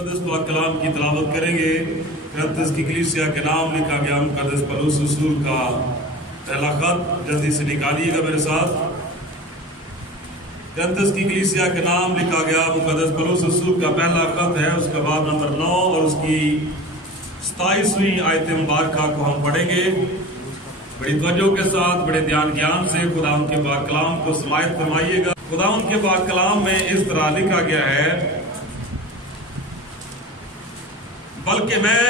مقدس پاک کلام کی تلاوت کریں گے۔ کرنتس کی کلیسیا کے نام لکھا گیا مقدس پولس رسول کا پہلا خط، جلدی سے نکالیے گا میرے ساتھ۔ کرنتس کی کلیسیا کے نام لکھا گیا مقدس پولس رسول کا پہلا خط ہے، اس کا باب نمبر 9 اور اس کی 27ویں آیت مبارکہ کو ہم پڑھیں گے۔ بڑی توجہ کے ساتھ، بڑے دھیان سے خدا ان کے پاک کلام کو سماعت فرمائیے گا۔ خدا ان کے پاک کلام میں اس طرح لکھا گیا ہے، بلکہ میں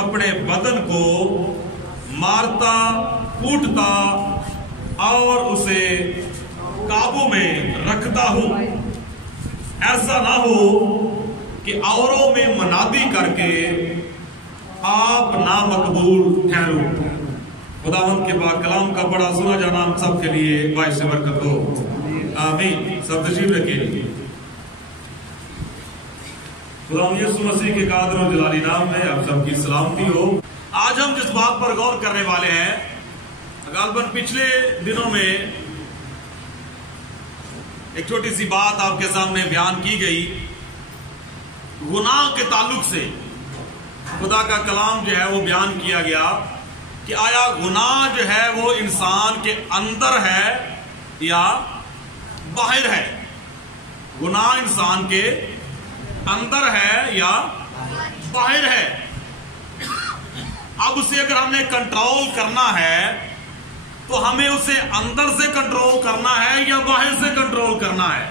اپنے بدن کو مارتا، کوٹتا اور اسے قابو میں رکھتا ہوں، ایسا نہ ہو کہ اوروں میں منادی کر کے آپ نامقبول ٹھہرو۔ خداوند کے پاک کلام کا بڑا سنا جانا ہم سب کے لیے باعث برکت ہو، آمین۔ سب تشریف رکھیے۔ خداوند یسوع مسیح کے قادر و جلالی نام میں آپ سب کی سلامتی ہو۔ آج ہم جس بات پر غور کرنے والے ہیں، غالباً پچھلے دنوں میں ایک چھوٹی سی بات آپ کے سامنے بیان کی گئی، گناہ کے تعلق سے خدا کا کلام جو ہے وہ بیان کیا گیا کہ آیا گناہ جو ہے وہ انسان کے اندر ہے یا باہر ہے؟ گناہ انسان کے اندر ہے یا باہر ہے؟ اب اسے اگر ہم نے کنٹرول کرنا ہے تو ہمیں اسے اندر سے کنٹرول کرنا ہے یا باہر سے کنٹرول کرنا ہے؟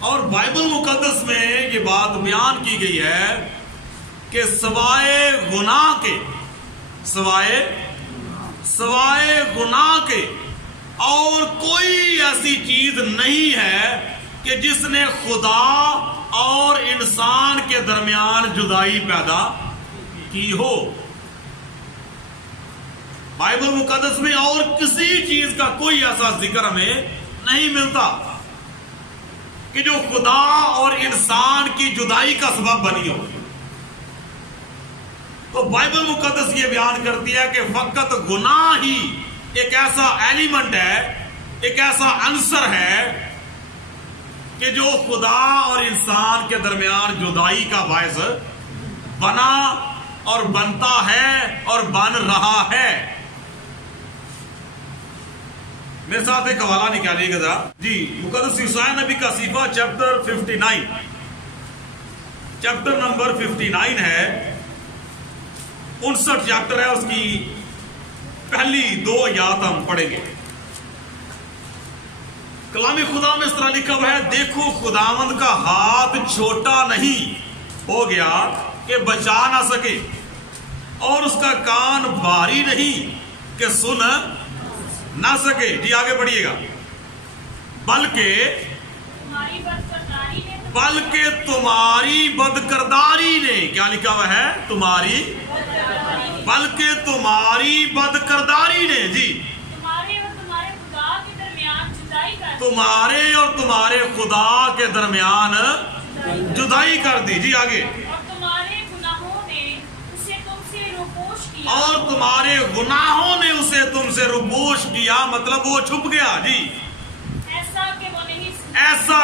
اور بائبل مقدس میں یہ بات بیان کی گئی ہے کہ سوائے گناہ کے اور کوئی ایسی چیز نہیں ہے کہ جس نے خدا اور انسان کے درمیان جدائی پیدا کی ہو۔ بائبل مقدس میں اور کسی چیز کا کوئی ایسا ذکر ہمیں نہیں ملتا کہ جو خدا اور انسان کی جدائی کا سبب بنی ہو۔ تو بائبل مقدس یہ بیان کرتی ہے کہ فقط گناہ ہی ایک ایسا ایلیمنٹ ہے، ایک ایسا عنصر ہے کہ جو خدا اور انسان کے درمیان جدائی کا باعث بنا اور بنتا ہے اور بن رہا ہے۔ میرے ساتھ ایک حوالہ نکالیے گا ذرا جی۔ مقدس یوسیہ نبی کا صحیفہ چیپٹر 59، چیپٹر نمبر 59 ہے، 59 چیپٹر ہے، اس کی پہلی 2 آیات ہم پڑھیں گے۔ کلام خدا میں اس طرح لکھا ہوا ہے، دیکھو خداوند کا ہاتھ چھوٹا نہیں ہو گیا کہ بچا نہ سکے، اور اس کا کان بھاری نہیں کہ سن نہ سکے۔ جی آگے بڑھیے گا۔ بلکہ تمہاری بدکرداری نے، کیا لکھا ہوا ہے؟ بلکہ تمہاری بدکرداری نے، جی، تمہارے اور تمہارے خدا کے درمیان جدائی کر دی۔ جی آگے۔ اور تمہارے گناہوں نے اسے تم سے روپوش کیا، مطلب وہ چھپ گیا۔ جی، ایسا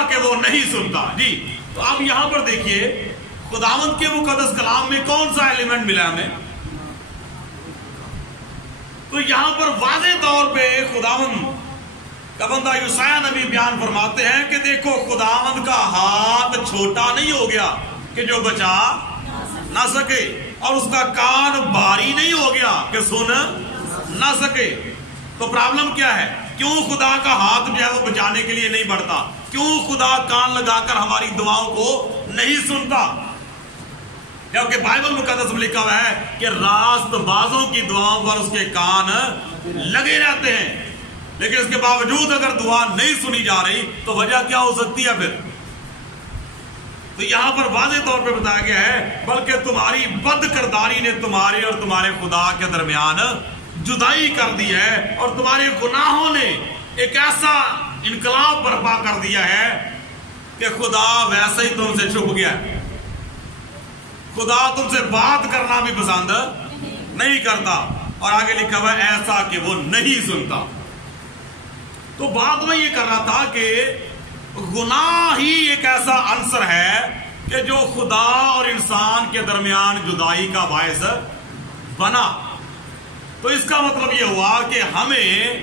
کہ وہ نہیں سنتا۔ جی، تو اب یہاں پر دیکھیے خداوند کے مقدس کلام میں کون سا ایلیمنٹ ملا ہمیں؟ تو یہاں پر واضح طور پہ خداوند کا بندہ یوسیہ نبی بیان فرماتے ہیں کہ دیکھو خداوند کا ہاتھ چھوٹا نہیں ہو گیا کہ جو بچا نہ سکے، اور اس کا کان بھاری نہیں ہو گیا کہ سن نہ سکے۔ تو پرابلم کیا ہے؟ کیوں خدا کا ہاتھ جو ہے وہ بچانے کے لیے نہیں بڑھتا؟ کیوں خدا کان لگا کر ہماری دعاؤں کو نہیں سنتا؟ جبکہ بائبل مقدس میں لکھا ہوا ہے کہ راست بازوں کی دعاؤں پر اس کے کان لگے رہتے ہیں، لیکن اس کے باوجود اگر دعا نہیں سنی جا رہی تو وجہ کیا ہو سکتی ہے پھر؟ تو یہاں پر واضح طور پہ بتایا گیا ہے، بلکہ تمہاری بد کرداری نے تمہارے اور تمہارے خدا کے درمیان جدائی کر دی ہے، اور تمہارے گناہوں نے ایک ایسا انقلاب برپا کر دیا ہے کہ خدا ویسے ہی تم سے چھپ گیا۔ خدا تم سے بات کرنا بھی پسند نہیں کرتا، اور آگے لکھا ہوا ہے ایسا کہ وہ نہیں سنتا۔ تو بات میں یہ کر رہا تھا کہ گناہ ہی ایک ایسا عنصر ہے کہ جو خدا اور انسان کے درمیان جدائی کا باعث بنا. تو اس کا مطلب یہ ہوا کہ ہمیں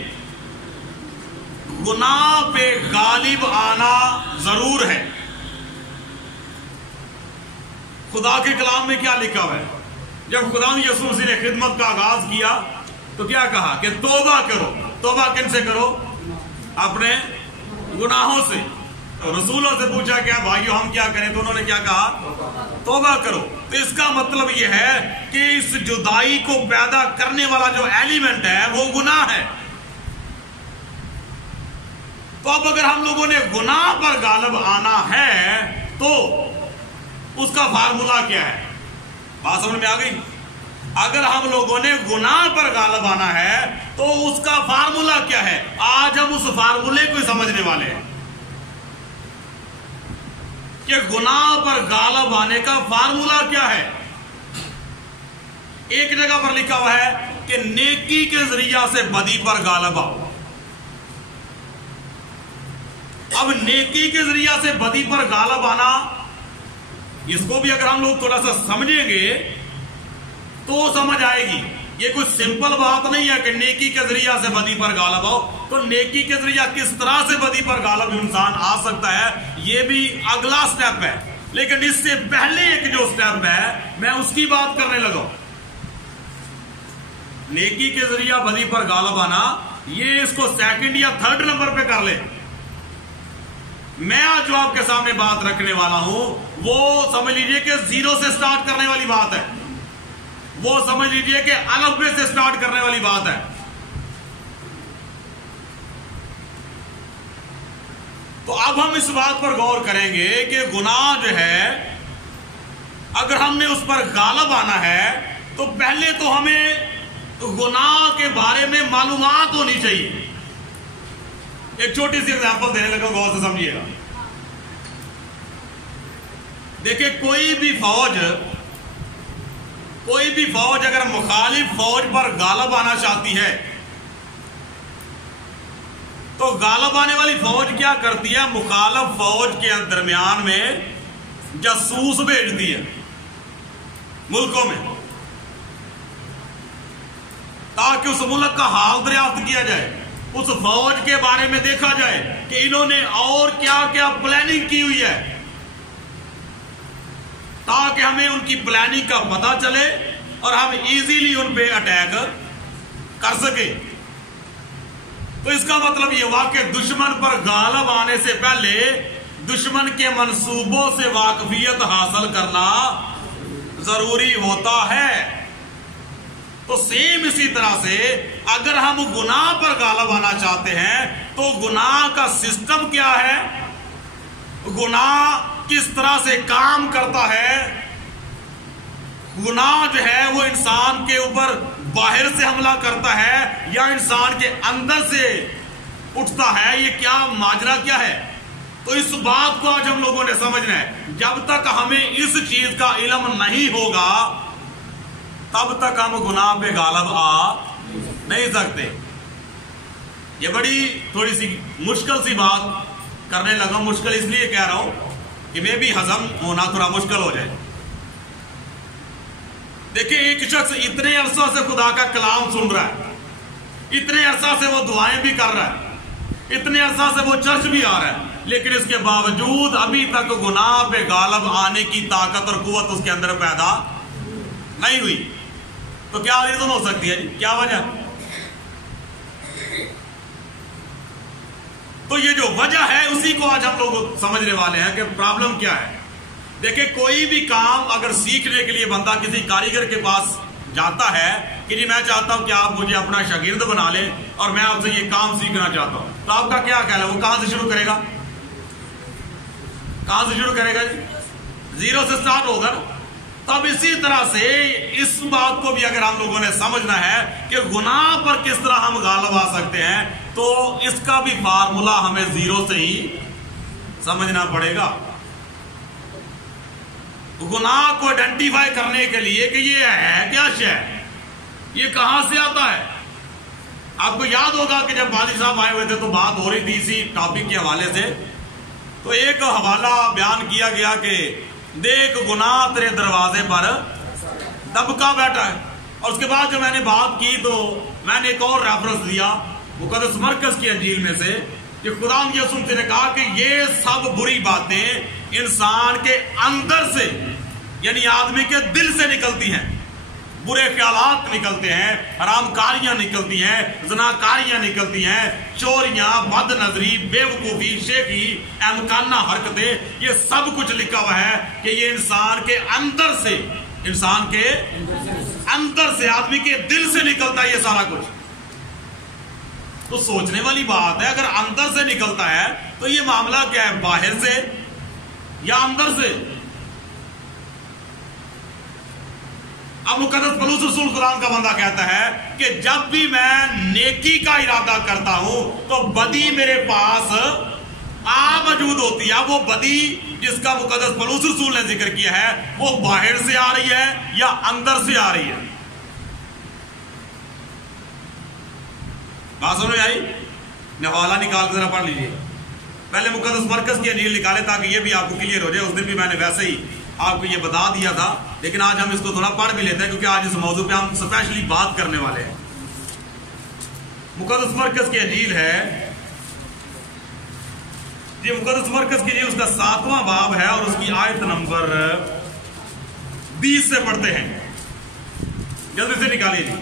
گناہ پہ غالب آنا ضرور ہے. خدا کے کلام میں کیا لکھا ہوا ہے؟ جب خدا یسوع مسیح نے خدمت کا آغاز کیا تو کیا کہا کہ توبہ کرو. توبہ کن سے کرو؟ اپنے گناہوں سے. تو رسولوں سے پوچھا کیا بھائیو ہم کیا کریں؟ تو انہوں نے کیا کہا؟ توبہ کرو. تو اس کا مطلب یہ ہے کہ اس جدائی کو پیدا کرنے والا جو ایلیمنٹ ہے وہ گناہ ہے. تو اب اگر ہم لوگوں نے گناہ پر غالب آنا ہے تو اس کا فارمولا کیا ہے؟ بات سمجھ میں آ گئی؟ اگر ہم لوگوں نے گناہ پر غالب آنا ہے تو اس کا فارمولا کیا ہے؟ آج ہم اس فارمولے کو سمجھنے والے ہیں کہ گناہ پر غالب آنے کا فارمولا کیا ہے. ایک جگہ پر لکھا ہوا ہے کہ نیکی کے ذریعہ سے بدی پر غالب آؤ. اب نیکی کے ذریعہ سے بدی پر غالب آنا، اس کو بھی اگر ہم لوگ تھوڑا سا سمجھیں گے تو سمجھ آئے گی. یہ کوئی سمپل بات نہیں ہے کہ نیکی کے ذریعہ سے بدی پر غالب آؤ. تو نیکی کے ذریعہ کس طرح سے بدی پر غالب انسان آ سکتا ہے یہ بھی اگلا سٹیپ ہے. لیکن اس سے پہلے ایک جو سٹیپ ہے میں اس کی بات کرنے لگا. نیکی کے ذریعہ بدی پر غالب آنا، یہ اس کو سیکنڈ یا تھرڈ نمبر پہ کر لے. میں آج جو آپ کے سامنے بات رکھنے والا ہوں وہ سمجھ لیجئے کہ زیرو سے سٹارٹ کرنے والی بات ہے. وہ سمجھ لیجئے کہ الف بے سے سٹارٹ کرنے والی بات ہے. تو اب ہم اس بات پر غور کریں گے کہ گناہ جو ہے اگر ہم نے اس پر غالب آنا ہے تو پہلے تو ہمیں گناہ کے بارے میں معلومات ہونی چاہیے. ایک چھوٹی سی ایگزامپل دینے لگا، غور سے سمجھیے گا. دیکھیں کوئی بھی فوج اگر مخالف فوج پر غالب آنا چاہتی ہے تو غالب آنے والی فوج کیا کرتی ہے؟ مخالف فوج کے درمیان میں جاسوس بھیجتی ہے ملکوں میں، تاکہ اس ملک کا حال دریافت کیا جائے، اس فوج کے بارے میں دیکھا جائے کہ انہوں نے اور کیا کیا پلاننگ کی ہوئی ہے، تاکہ ہمیں ان کی پلاننگ کا پتہ چلے اور ہم ایزیلی ان پہ اٹیک کر سکیں. تو اس کا مطلب یہ ہوا کہ دشمن پر غالب آنے سے پہلے دشمن کے منصوبوں سے واقفیت حاصل کرنا ضروری ہوتا ہے. تو سیم اسی طرح سے اگر ہم گناہ پر غالب آنا چاہتے ہیں تو گناہ کا سسٹم کیا ہے، گناہ کس طرح سے کام کرتا ہے، گناہ جو ہے وہ انسان کے اوپر باہر سے حملہ کرتا ہے یا انسان کے اندر سے اٹھتا ہے، یہ کیا ماجرا کیا ہے. تو اس بات کو آج ہم لوگوں نے سمجھنا ہے. جب تک ہمیں اس چیز کا علم نہیں ہوگا تب تک ہم گناہ پہ غالب آ نہیں سکتے. یہ بڑی تھوڑی سی مشکل سی بات کرنے لگا. مشکل اس لیے کہہ رہا ہوں کہ میں بھی ہضم ہونا تھوڑا مشکل ہو جائے. دیکھیں ایک شخص اتنے عرصہ سے خدا کا کلام سن رہا ہے، اتنے عرصہ سے وہ دعائیں بھی کر رہا ہے، اتنے عرصہ سے وہ چرچ بھی آ رہا ہے، لیکن اس کے باوجود ابھی تک گناہ پہ غالب آنے کی طاقت اور قوت اس کے اندر پیدا نہیں ہوئی. تو کیا ریزن ہو سکتی ہے جی؟ کیا وجہ؟ تو یہ جو وجہ ہے اسی کو آج ہم لوگ سمجھنے والے ہیں کہ پرابلم کیا ہے. دیکھیں کوئی بھی کام اگر سیکھنے کے لیے بندہ کسی کاریگر کے پاس جاتا ہے کہ جی میں چاہتا ہوں کہ آپ مجھے اپنا شاگرد بنا لیں اور میں آپ سے یہ کام سیکھنا چاہتا ہوں، تو آپ کا کیا خیال ہے وہ کہاں سے شروع کرے گا؟ کہاں سے شروع کرے گا جی؟ زیرو سے سٹارٹ ہوگا. تب اسی طرح سے اس بات کو بھی اگر ہم لوگوں نے سمجھنا ہے کہ گناہ پر کس طرح ہم غالب آ سکتے ہیں تو اس کا بھی فارمولا ہمیں زیرو سے ہی سمجھنا پڑے گا. گناہ کو آئیڈینٹیفائی کرنے کے لیے کہ یہ ہے کیا شے، یہ کہاں سے آتا ہے. آپ کو یاد ہوگا کہ جب والد صاحب آئے ہوئے تھے تو بات ہو رہی تھی اسی ٹاپک کے حوالے سے تو ایک حوالہ بیان کیا گیا کہ دیکھ گناہ تیرے دروازے پر دبکا بیٹھا ہے. اور اس کے بعد جو میں نے بات کی تو میں نے ایک اور ریفرنس دیا مقدس مرکز کی انجیل میں سے کہ خدا یسوع نے کہا کہ یہ سب بری باتیں انسان کے اندر سے یعنی آدمی کے دل سے نکلتی ہیں. برے خیالات نکلتے ہیں، حرام کاریاں نکلتی ہیں، زناکاریاں نکلتی ہیں، چوریاں، بد نظری، بے وقوفی، شیخی، احمقانہ حرکتیں، یہ سب کچھ لکھا ہوا ہے کہ یہ انسان کے اندر سے آدمی کے دل سے نکلتا ہے یہ سارا کچھ. تو سوچنے والی بات ہے، اگر اندر سے نکلتا ہے تو یہ معاملہ کیا ہے، باہر سے یا اندر سے؟ اب مقدس پولس رسول قرآن کا بندہ کہتا ہے کہ جب بھی میں نیکی کا ارادہ کرتا ہوں تو بدی میرے پاس موجود ہوتی ہے. وہ بدی جس کا مقدس پولس رسول نے ذکر کیا ہے وہ باہر سے آ رہی ہے یا اندر سے آ رہی ہے؟ بات سمجھ میں آئی؟ میں حوالہ نکال کے ذرا پڑھ لیجیے. پہلے مقدس مرکز کی انجیل نکالے تاکہ یہ بھی آپ کو کلیئر ہو جائے. اس دن بھی میں نے ویسے ہی آپ کو یہ بتا دیا تھا، لیکن آج ہم اس کو تھوڑا پڑھ بھی لیتے ہیں کیونکہ آج اس موضوع پہ ہم اسپیشلی بات کرنے والے ہیں. مقدس مرکز کی انجیل ہے یہ مقدس مرکز کی انجیل، اس کا 7واں باب ہے اور اس کی آیت نمبر 20 سے پڑھتے ہیں. جلدی سے نکالیے جی.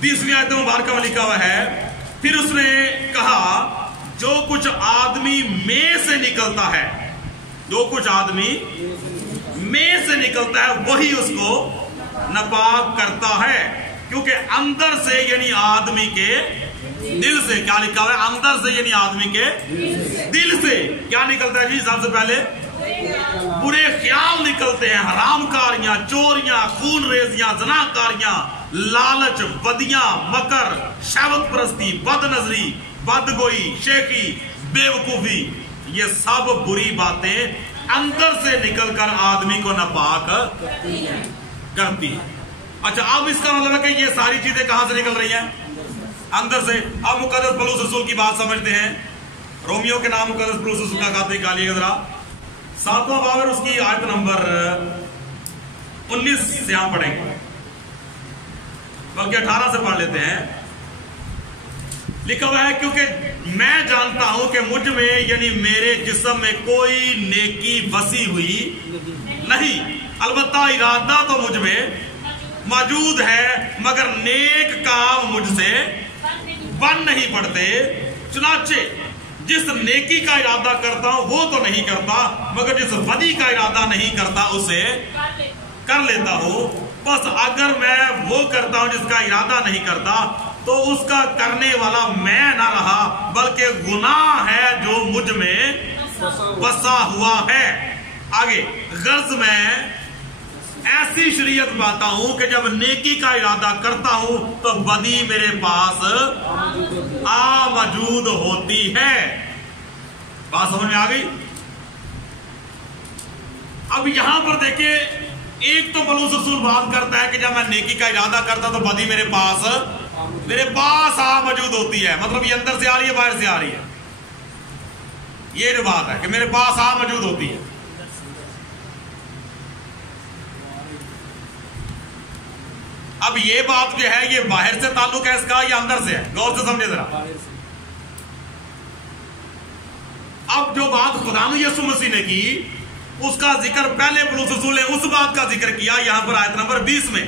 20ویں آیت مبارکہ میں لکھا ہوا ہے، پھر اس نے کہا جو کچھ آدمی میں سے نکلتا ہے، جو کچھ آدمی میں سے نکلتا ہے وہی اس کو ناپاک کرتا ہے، کیونکہ اندر سے یعنی آدمی کے دل سے، کیا لکھا ہوا ہے؟ اندر سے یعنی آدمی کے دل سے کیا نکلتا ہے جی؟ سب سے پہلے برے خیال نکلتے ہیں، حرام کاریاں، چوریاں، خون ریزیاں، زناکاریاں، لالچ، بدیاں، مکر، شہوت پرستی، بد نظری، بدگوئی، شیخی، بے وقوفی، یہ سب بری باتیں اندر سے نکل کر آدمی کو ناپاک کرتی ہیں. اچھا، اب اس کا مطلب ہے کہ یہ ساری چیزیں کہاں سے نکل رہی ہیں؟ اندر سے. اب مقدس پولس رسول کی بات سمجھتے ہیں. رومیو کے نام مقدس پولس رسول کا خط نکالیے گا ذرا. 7واں باب اس کی آیت نمبر 19 سے ہم پڑھیں گے، بلکہ 18 سے پڑھ لیتے ہیں. لکھا ہوا ہے کیونکہ میں جانتا ہوں کہ مجھ میں یعنی میرے جسم میں کوئی نیکی بسی ہوئی نہیں، البتہ ارادہ تو مجھ میں موجود ہے، مگر نیک کام مجھ سے بن نہیں پڑتے. چنانچہ جس نیکی کا ارادہ کرتا ہوں وہ تو نہیں کرتا، مگر جس بدی کا ارادہ نہیں کرتا اسے کر لیتا ہوں. بس اگر میں وہ کرتا ہوں جس کا ارادہ نہیں کرتا تو اس کا کرنے والا میں نہ رہا بلکہ گناہ ہے جو مجھ میں بسا ہوا ہے. آگے، غرض میں ایسی شریعت پاتا ہوں کہ جب نیکی کا ارادہ کرتا ہوں تو بدی میرے پاس موجود ہوتی ہے. بات سمجھ میں آ گئی؟ اب یہاں پر دیکھیں، ایک تو پولس رسول بات کرتا ہے کہ جب میں نیکی کا ارادہ کرتا تو بدی میرے پاس موجود ہوتی ہے. مطلب یہ اندر سے آ رہی ہے باہر سے آ رہی ہے؟ یہ جو بات ہے کہ میرے پاس موجود ہوتی ہے. اب یہ بات جو ہے یہ باہر سے تعلق ہے اس کا یا اندر سے ہے؟ غور سے سمجھے ذرا. اب جو بات خدا یسوع مسیح نے کی اس کا ذکر پہلے پولس رسول نے اس بات کا ذکر کیا یہاں پر آیت نمبر 20 میں.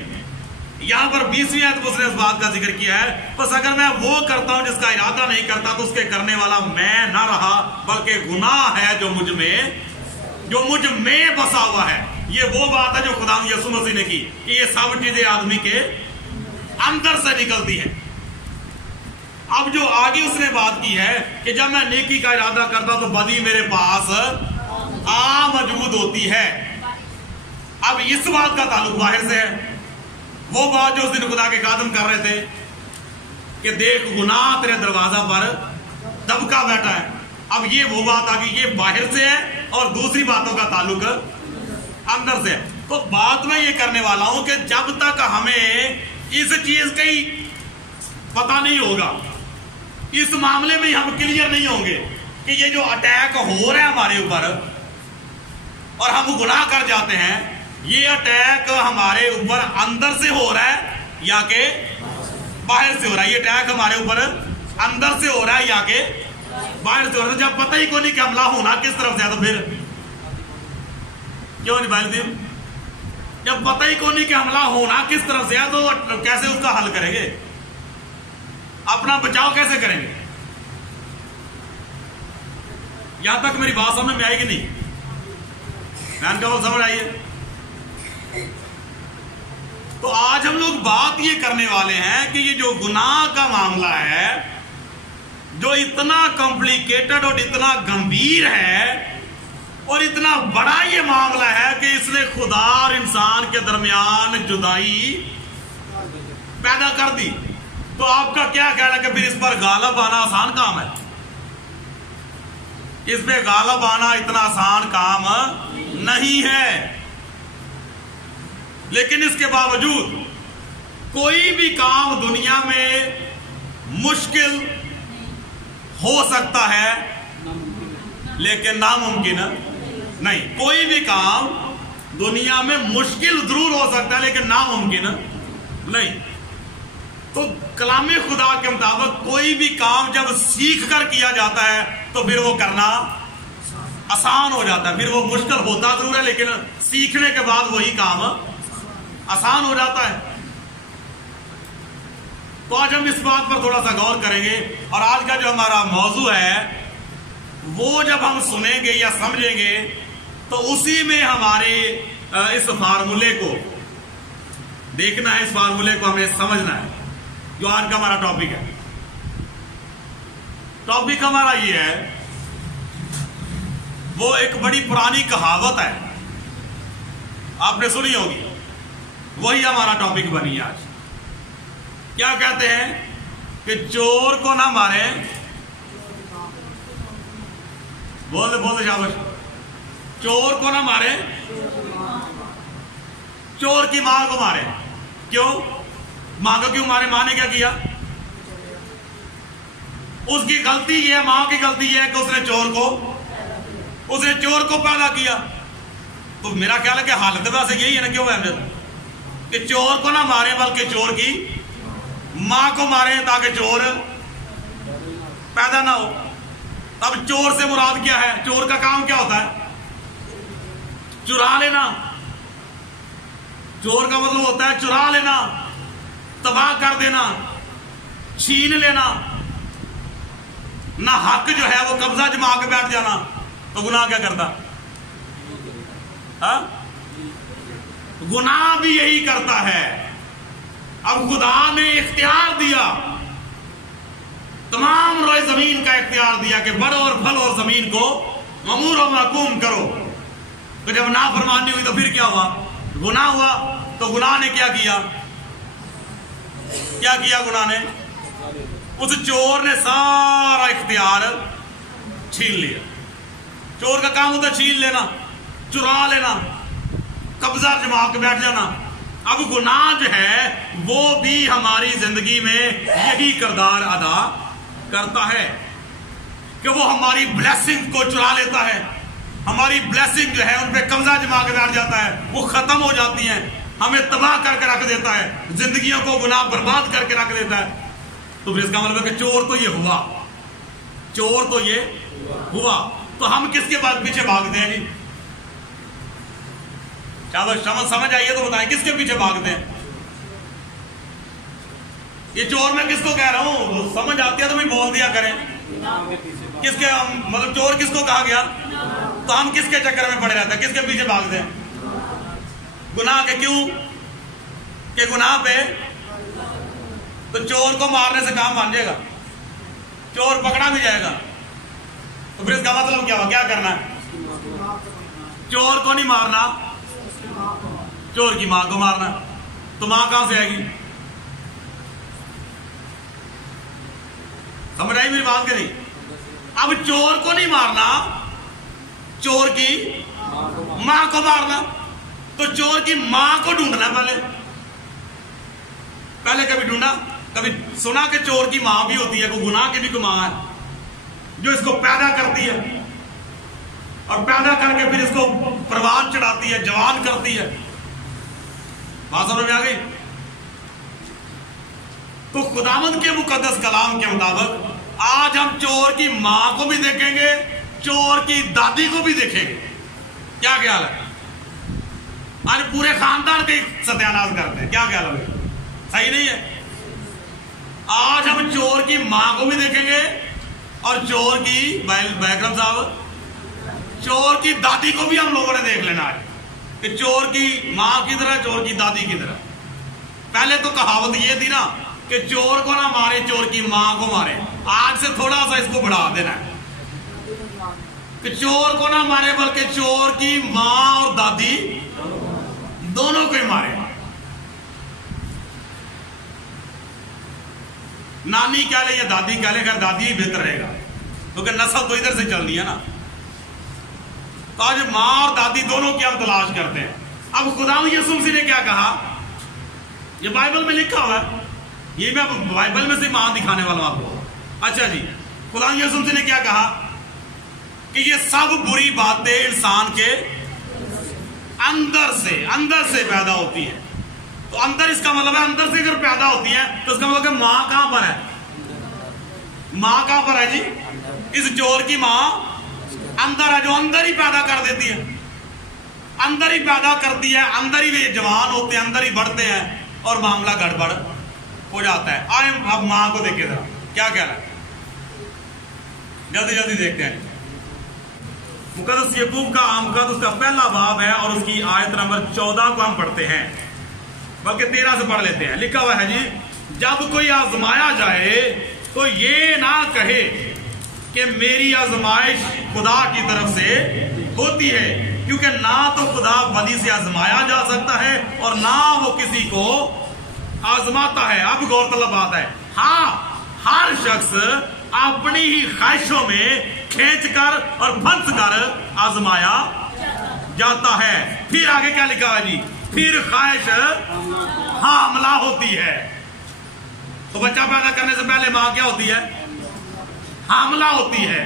یہاں پر 20ویں آیت اس نے اس بات کا ذکر کیا ہے، بس اگر میں وہ کرتا ہوں جس کا ارادہ نہیں کرتا تو اس کے کرنے والا میں نہ رہا بلکہ گناہ ہے جو مجھ میں بسا ہوا ہے. یہ وہ بات ہے جو خدا یسوع مسیح نے کی کہ یہ سب چیزیں آدمی کے اندر سے نکلتی ہیں. اب جو آگے اس نے بات کی ہے کہ جب میں نیکی کا ارادہ کرتا تو بدی میرے پاس موجود ہوتی ہے. اب اس بات کا تعلق باہر سے ہے. وہ بات جو اس دن خدا کے خادم کر رہے تھے کہ دیکھ گناہ تیرے دروازہ پر دبکا بیٹھا ہے. اب یہ وہ بات آ گئی، یہ باہر سے ہے اور دوسری باتوں کا تعلق اندر سے ہے. تو بات میں یہ کرنے والا ہوں کہ جب تک ہمیں اس چیز کا ہی پتہ نہیں ہوگا، اس معاملے میں ہم کلیئر نہیں ہوں گے کہ یہ جو اٹیک ہو رہا ہے ہمارے اوپر اور ہم گناہ کر جاتے ہیں، یہ اٹیک ہمارے اوپر اندر سے ہو رہا ہے یا کہ باہر سے ہو رہا ہے؟ یہ اٹیک ہمارے اوپر اندر سے ہو رہا ہے یا کہ باہر سے ہو رہا ہے؟ جب پتہ ہی کو نہیں کہ حملہ ہونا کس طرف سے ہے تو پھر کیوں نہیں بھائی دین؟ جب پتہ ہی کو نہیں کہ حملہ ہونا کس طرف سے ہے تو کیسے اس کا حل کریں گے؟ اپنا بچاؤ کیسے کریں گے؟ یہاں تک میری بات سمجھ میں آئے گی نہیں؟ میں کہا وہ سمجھ آئیے. تو آج ہم لوگ بات یہ کرنے والے ہیں کہ یہ جو گناہ کا معاملہ ہے جو اتنا کمپلیکیٹڈ اور اتنا گمبھیر ہے اور اتنا بڑا یہ معاملہ ہے کہ اس نے خدا اور انسان کے درمیان جدائی پیدا کر دی. تو آپ کا کیا خیال ہے کہ پھر اس پر غالب آنا آسان کام ہے؟ اس پہ غالب آنا اتنا آسان کام نہیں ہے. لیکن اس کے باوجود کوئی بھی کام دنیا میں مشکل ہو سکتا ہے لیکن ناممکن نہیں. کوئی بھی کام دنیا میں مشکل ضرور ہو سکتا ہے لیکن ناممکن نہیں. تو کلام خدا کے مطابق کوئی بھی کام جب سیکھ کر کیا جاتا ہے تو پھر وہ کرنا آسان ہو جاتا ہے. پھر وہ مشکل ہوتا ضرور ہے لیکن سیکھنے کے بعد وہی کام آسان ہو جاتا ہے. تو آج ہم اس بات پر تھوڑا سا غور کریں گے اور آج کا جو ہمارا موضوع ہے وہ جب ہم سنیں گے یا سمجھیں گے تو اسی میں ہمارے اس فارمولے کو دیکھنا ہے، اس فارمولے کو ہمیں سمجھنا ہے. جو آج کا ہمارا ٹاپک ہے، ٹاپک ہمارا یہ ہے، وہ ایک بڑی پرانی کہاوت ہے، آپ نے سنی ہوگی، وہی ہمارا ٹاپک بنی ہے آج. کیا کہتے ہیں کہ چور کو نہ مارے، بولتے بولتے شاباش، چور کو نہ مارے، چور کی ماں کو مارے. کیوں؟ ماں کو کیوں مارے؟ ماں نے کیا کیا؟ اس کی غلطی یہ ہے، ماں کی غلطی یہ ہے کہ اس نے چور کو پیدا کیا. تو میرا خیال ہے کہ حالت ویسے یہی ہے نا، کیوں ہے کہ چور کو نہ مارے بلکہ چور کی ماں کو مارے تاکہ چور پیدا نہ ہو. اب چور سے مراد کیا ہے؟ چور کا کام کیا ہوتا ہے؟ چرا لینا. چور کا مطلب ہوتا ہے چرا لینا، تباہ کر دینا، چھین لینا. نہ حق جو ہے وہ قبضہ جما کے بیٹھ جانا. تو گناہ کیا کرتا؟ گناہ بھی یہی کرتا ہے. اب خدا نے اختیار دیا، تمام روئے زمین کا اختیار دیا کہ بڑھو اور پھلو اور زمین کو ممور و محکوم کرو. تو جب نافرمانی ہوئی تو پھر کیا ہوا؟ گناہ ہوا. تو گناہ نے کیا کیا؟ کیا کیا گناہ نے؟ اس چور نے سارا اختیار چھین لیا. چور کا کام ہوتا ہے چھین لینا، چرا لینا، قبضہ جما کے بیٹھ جانا. اب گناہ جو ہے وہ بھی ہماری زندگی میں یہی کردار ادا کرتا ہے کہ وہ ہماری بلیسنگ کو چرا لیتا ہے. ہماری بلیسنگ جو ہے ان پہ قبضہ جما کے بیٹھ جاتا ہے، وہ ختم ہو جاتی ہیں، ہمیں تباہ کر کے رکھ دیتا ہے، زندگیوں کو گناہ برباد کر کے رکھ دیتا ہے. تو پھر اس کا مطلب ہے کہ چور تو یہ ہوا، چور تو یہ ہوا. تو ہم کس کے بعد پیچھے بھاگتے ہیں جی؟ چلو سمجھ آئیے تو بتائیں کس کے پیچھے بھاگتے ہیں؟ یہ چور میں کس کو کہہ رہا ہوں؟ سمجھ آتی ہے تو بھی بول دیا کریں. کس کے مطلب چور کس کو کہا گیا؟ تو ہم کس کے چکر میں پڑے رہتے ہیں؟ کس کے پیچھے بھاگتے ہیں؟ گناہ کے. کیوں کہ گناہ پہ تو چور کو مارنے سے کام بن جائے گا، چور پکڑا بھی جائے گا. تو پھر اس کا مطلب کیا ہوا؟ کیا کرنا ہے؟ چور کو نہیں مارنا، چور کی ماں کو مارنا. تو ماں کہاں سے آئے گی؟ سمجھ آئی میری بات کہ نہیں؟ اب چور کو نہیں مارنا، چور کی ماں کو مارنا. تو چور کی ماں کو ڈھونڈنا. پہلے کبھی ڈھونڈا؟ کبھی سنا کہ چور کی ماں بھی ہوتی ہے؟ کوئی گناہ کی بھی کوئی ماں ہے؟ جو اس کو پیدا کرتی ہے اور پیدا کر کے پھر اس کو پروان چڑھاتی ہے، جوان کرتی ہے. بات سمجھ میں آ گئی؟ تو خداوند کے مقدس کلام کے مطابق آج ہم چور کی ماں کو بھی دیکھیں گے، چور کی دادی کو بھی دیکھیں گے. کیا خیال ہے؟ آج پورے خاندان کے ستیاناش کرتے ہیں. کیا خیال ہے؟ صحیح نہیں ہے. آج ہم چور کی ماں کو بھی دیکھیں گے اور چور کی بیکرم صاحب چور کی دادی کو بھی ہم لوگوں نے دیکھ لینا ہے کہ چور کی ماں کی طرح، چور کی دادی کی طرح. پہلے تو کہاوت یہ تھی نا کہ چور کو نہ مارے، چور کی ماں کو مارے. آج سے تھوڑا سا اس کو بڑھا دینا ہے کہ چور کو نہ مارے بلکہ چور کی ماں اور دادی دونوں کو ہی مارے. نانی کہہ لے یا دادی کہہ لے، دادی ہی بہتر رہے گا کیونکہ نسل تو ادھر سے چل رہی ہے نا. تو آج ماں اور دادی دونوں کی ہم تلاش کرتے ہیں. اب خداوند یسوع مسیح نے کیا کہا؟ یہ بائبل میں لکھا ہوا ہے، یہ میں بائبل میں سے ماں دکھانے والا ہوں آپ کو. اچھا جی، خداوند یسوع مسیح نے کیا کہا کہ یہ سب بری باتیں انسان کے اندر سے پیدا ہوتی ہیں. تو اندر اس کا مطلب ہے اندر سے اگر پیدا ہوتی ہیں تو اس کا مطلب ہے ماں کہاں پر ہے؟ ماں کہاں پر ہے جی؟ اس چور کی ماں اندر ہے، جو اندر ہی پیدا کر دیتی ہے، اندر ہی پیدا کرتی ہے، اندر ہی جوان ہوتے ہیں، اندر ہی بڑھتے ہیں اور معاملہ گڑبڑ ہو جاتا ہے. آئے اب ماں کو دیکھیں ذرا کیا کہہ رہا ہے، جلدی جلدی دیکھتے ہیں. مقدس یعقوب کا عام خط، اس کا پہلا باب ہے اور اس کی آیت نمبر 14 کو ہم پڑھتے ہیں، بلکہ 13 سے پڑھ لیتے ہیں. لکھا ہوا ہے جی، جب کوئی آزمایا جائے تو یہ نہ کہے کہ میری آزمائش خدا کی طرف سے ہوتی ہے، کیونکہ نہ تو خدا بدی سے آزمایا جا سکتا ہے اور نہ وہ کسی کو آزماتا ہے. اب غور طلب بات ہے، ہاں ہر شخص اپنی ہی خواہشوں میں کھینچ کر اور پھنس کر آزمایا جاتا ہے. پھر آگے کیا لکھا ہے جی؟ پھر خواہش حاملہ ہوتی ہے. تو بچہ پیدا کرنے سے پہلے ماں کیا ہوتی ہے؟ حاملہ ہوتی ہے،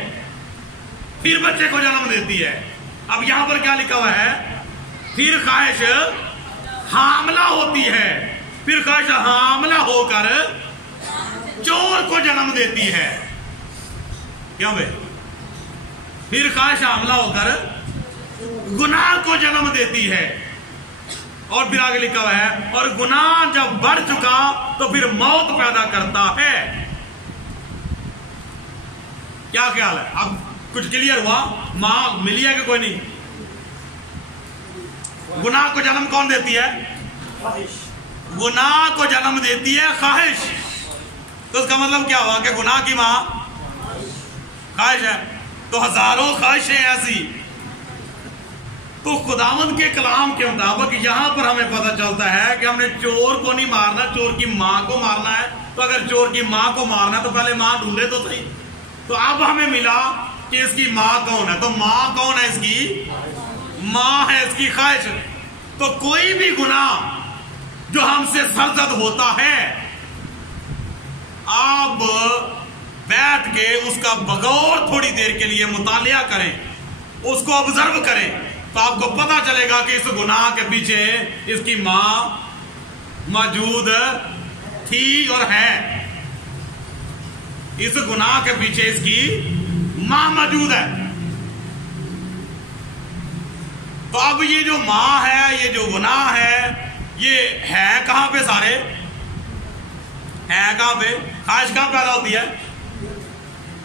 پھر بچے کو جنم دیتی ہے. اب یہاں پر کیا لکھا ہوا ہے؟ پھر خواہش حاملہ ہوتی ہے، پھر خواہش حاملہ ہو کر چور کو جنم دیتی ہے. کیوں بھائی؟ پھر خواہش حاملہ ہو کر گناہ کو جنم دیتی ہے. اور پھر آگے لکھا ہوا ہے، اور گناہ جب بڑھ چکا تو پھر موت پیدا کرتا ہے. کیا خیال ہے؟ اب کچھ کلیئر ہوا؟ ماں ملی ہے کہ کوئی نہیں؟ گناہ کو جنم کون دیتی ہے؟ گناہ کو جنم دیتی ہے خواہش. تو اس کا مطلب کیا ہوا کہ گناہ کی ماں خواہش ہے. تو ہزاروں خواہشیں ایسی. تو خداوند کے کلام کے مطابق یہاں پر ہمیں پتہ چلتا ہے کہ ہم نے چور کو نہیں مارنا، چور کی ماں کو مارنا ہے. تو اگر چور کی ماں کو مارنا ہے تو پہلے ماں ڈھونڈے تو صحیح. تو اب ہمیں ملا کہ اس کی ماں کون ہے. تو ماں کون ہے؟ اس کی ماں ہے، اس کی خواہش. تو کوئی بھی گناہ جو ہم سے سرزد ہوتا ہے، آپ بیٹھ کے اس کا بغور تھوڑی دیر کے لیے مطالعہ کریں، اس کو آبزرو کریں، تو آپ کو پتا چلے گا کہ اس گناہ کے پیچھے اس کی ماں موجود تھی اور ہے. اس گناہ کے پیچھے اس کی ماں موجود ہے. تو اب یہ جو ماں ہے، یہ جو گناہ ہے، یہ ہے کہاں پہ؟ سارے ہے کہاں پہ؟ خواہش کہاں پیدا ہوتی ہے؟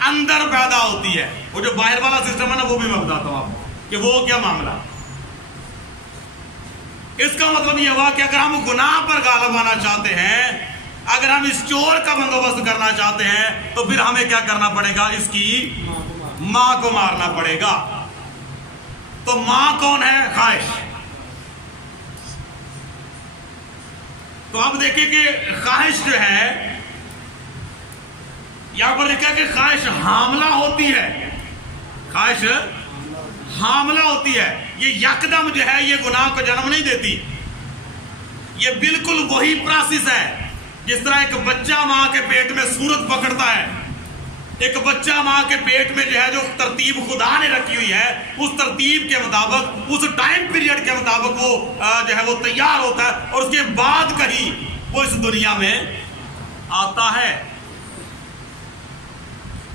اندر پیدا ہوتی ہے. وہ جو باہر والا سسٹم ہے نا، وہ بھی میں بتاتا ہوں آپ کو کہ وہ کیا معاملہ. اس کا مطلب یہ ہوا کہ اگر ہم گناہ پر غالب آنا چاہتے ہیں، اگر ہم اس چور کا بندوبست کرنا چاہتے ہیں، تو پھر ہمیں کیا کرنا پڑے گا؟ اس کی ماں کو مارنا پڑے گا. تو ماں کون ہے؟ خواہش. تو اب دیکھیں کہ خواہش جو ہے، یہاں پر لکھا کہ خواہش حاملہ ہوتی ہے. خواہش حاملہ ہوتی ہے. یہ یکدم جو ہے یہ گناہ کو جنم نہیں دیتی. یہ بالکل وہی پروسیس ہے جس طرح ایک بچہ ماں کے پیٹ میں صورت پکڑتا ہے. ایک بچہ ماں کے پیٹ میں جو ہے جو ترتیب خدا نے رکھی ہوئی ہے اس ترتیب کے مطابق اس ٹائم پیریڈ کے مطابق وہ جو ہے وہ تیار ہوتا ہے اور اس کے بعد کہیں وہ اس دنیا میں آتا ہے.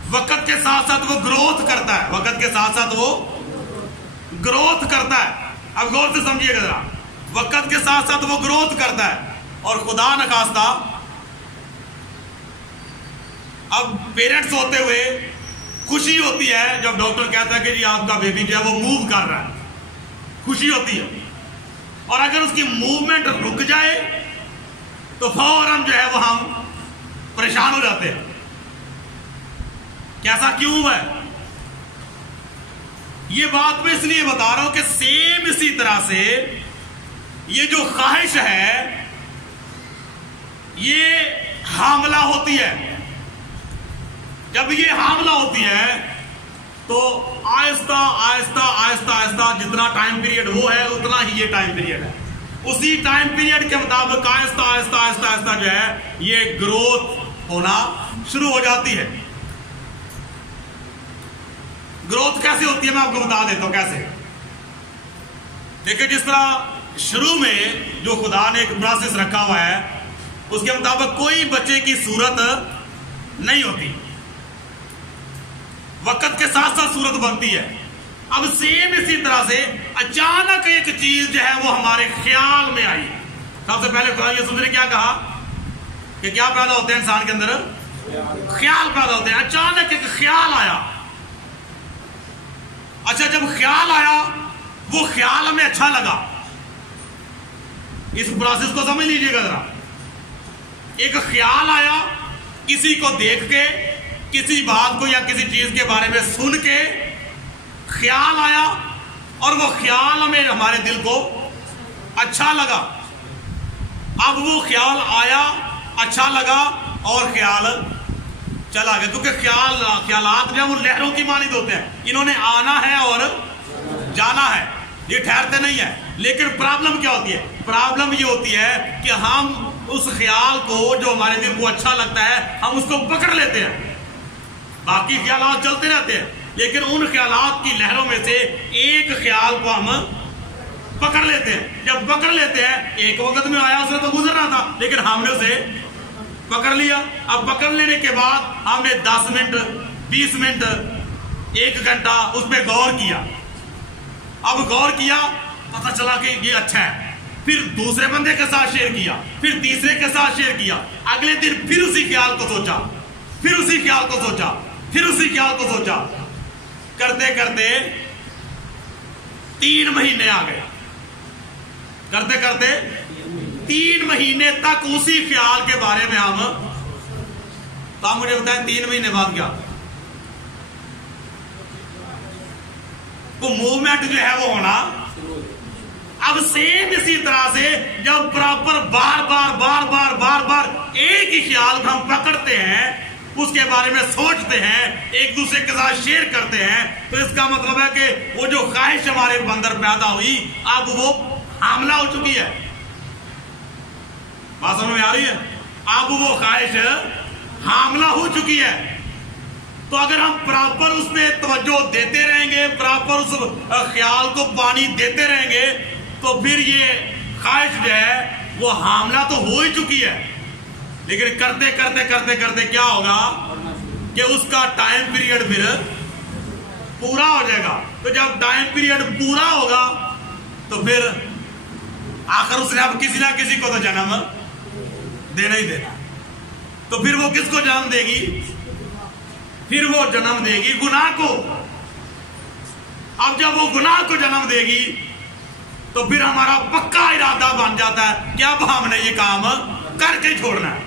وقت کے ساتھ ساتھ وہ گروتھ کرتا ہے, وقت کے ساتھ ساتھ وہ گروتھ کرتا ہے. اب غور سے سمجھیے گا ذرا, وقت کے ساتھ ساتھ وہ گروتھ کرتا ہے. اور خدا نخواستہ اب پیرنٹس ہوتے ہوئے خوشی ہوتی ہے جب ڈاکٹر کہتا ہے کہ جی آپ کا بیبی جو ہے وہ موو کر رہا ہے, خوشی ہوتی ہے. اور اگر اس کی موومنٹ رک جائے تو فوراً جو ہے وہ ہم پریشان ہو جاتے ہیں کہ ایسا کیوں ہے. یہ بات میں اس لیے بتا رہا ہوں کہ سیم اسی طرح سے یہ جو خواہش ہے یہ حاملہ ہوتی ہے. جب یہ حاملہ ہوتی ہے تو آہستہ آہستہ آہستہ آہستہ جتنا ٹائم پیریڈ وہ ہے اتنا ہی یہ ٹائم پیریڈ ہے. اسی ٹائم پیریڈ کے مطابق آہستہ آہستہ آہستہ آہستہ جو ہے یہ گروتھ ہونا شروع ہو جاتی ہے. گروتھ کیسے ہوتی ہے میں آپ کو بتا دیتا ہوں کیسے. دیکھیں جس طرح شروع میں جو خدا نے ایک پروسیس رکھا ہوا ہے اس کے مطابق کوئی بچے کی صورت نہیں ہوتی, وقت کے ساتھ ساتھ صورت بنتی ہے. اب سیم اسی طرح سے اچانک ایک چیز جو ہے وہ ہمارے خیال میں آئی. سب سے پہلے قرآن یسوع نے کیا کہا کہ کیا پیدا ہوتے ہیں انسان کے اندر؟ خیال پیدا ہوتے ہیں. اچانک ایک خیال آیا. اچھا جب خیال آیا وہ خیال ہمیں اچھا لگا. اس پروسیس کو سمجھ لیجئے گا ذرا. ایک خیال آیا کسی کو دیکھ کے, کسی بات کو یا کسی چیز کے بارے میں سن کے خیال آیا اور وہ خیال ہمیں ہمارے دل کو اچھا لگا. اب وہ خیال آیا, اچھا لگا اور خیال چلا گیا. کیونکہ خیالات جو ہیں وہ لہروں کی مانند ہوتے ہیں. انہوں نے آنا ہے اور جانا ہے, یہ ٹھہرتے نہیں ہیں. لیکن پرابلم کیا ہوتی ہے؟ پرابلم یہ ہوتی ہے کہ ہم اس خیال کو جو ہمارے دل کو اچھا لگتا ہے ہم اس کو پکڑ لیتے ہیں. باقی خیالات چلتے رہتے ہیں لیکن ان خیالات کی لہروں میں سے ایک خیال کو ہم پکڑ لیتے ہیں. جب پکڑ لیتے ہیں ایک وقت میں آیا اس نے تو گزرنا تھا لیکن ہم نے اسے پکڑ لیا. اب پکڑ لینے کے بعد ہم نے 10 منٹ 20 منٹ 1 گھنٹہ اس پہ غور کیا. اب غور کیا پتہ چلا کہ یہ اچھا ہے. پھر دوسرے بندے کے ساتھ شیئر کیا, پھر تیسرے کے ساتھ شیئر کیا. اگلے دن پھر اسی خیال کو سوچا, پھر اسی خیال کو سوچا, پھر اسی خیال کو سوچا. کرتے کرتے 3 مہینے آ گئے. کرتے کرتے 3 مہینے تک اسی خیال کے بارے میں ہم. تو آپ مجھے بتائیں 3 مہینے بعد کیا؟ وہ موومنٹ جو ہے وہ ہونا. اب سیم اسی طرح سے جب پراپر بار بار بار بار بار بار ایک ہی خیال کو ہم پکڑتے ہیں, اس کے بارے میں سوچتے ہیں, ایک دوسرے کے ساتھ شیئر کرتے ہیں, تو اس کا مطلب ہے کہ وہ جو خواہش ہمارے اندر پیدا ہوئی اب وہ حاملہ ہو چکی ہے. بات سمجھ میں آ رہی ہے؟ اب وہ خواہش حاملہ ہو چکی ہے. تو اگر ہم پراپر اس میں توجہ دیتے رہیں گے, پراپر اس خیال کو پانی دیتے رہیں گے, تو پھر یہ خواہش جو ہے وہ حاملہ تو ہو ہی چکی ہے. لیکن کرتے کرتے کرتے کرتے کیا ہوگا کہ اس کا ٹائم پیریڈ پھر پورا ہو جائے گا. تو جب ٹائم پیریڈ پورا ہوگا تو پھر آخر اس نے اب کسی نہ کسی کو تو جنم دینا ہی دینا. تو پھر وہ کس کو جنم دے گی؟ پھر وہ جنم دے گی گناہ کو. اب جب وہ گناہ کو جنم دے گی تو پھر ہمارا پکا ارادہ بن جاتا ہے کہ اب ہم نے یہ کام کر کے چھوڑنا ہے.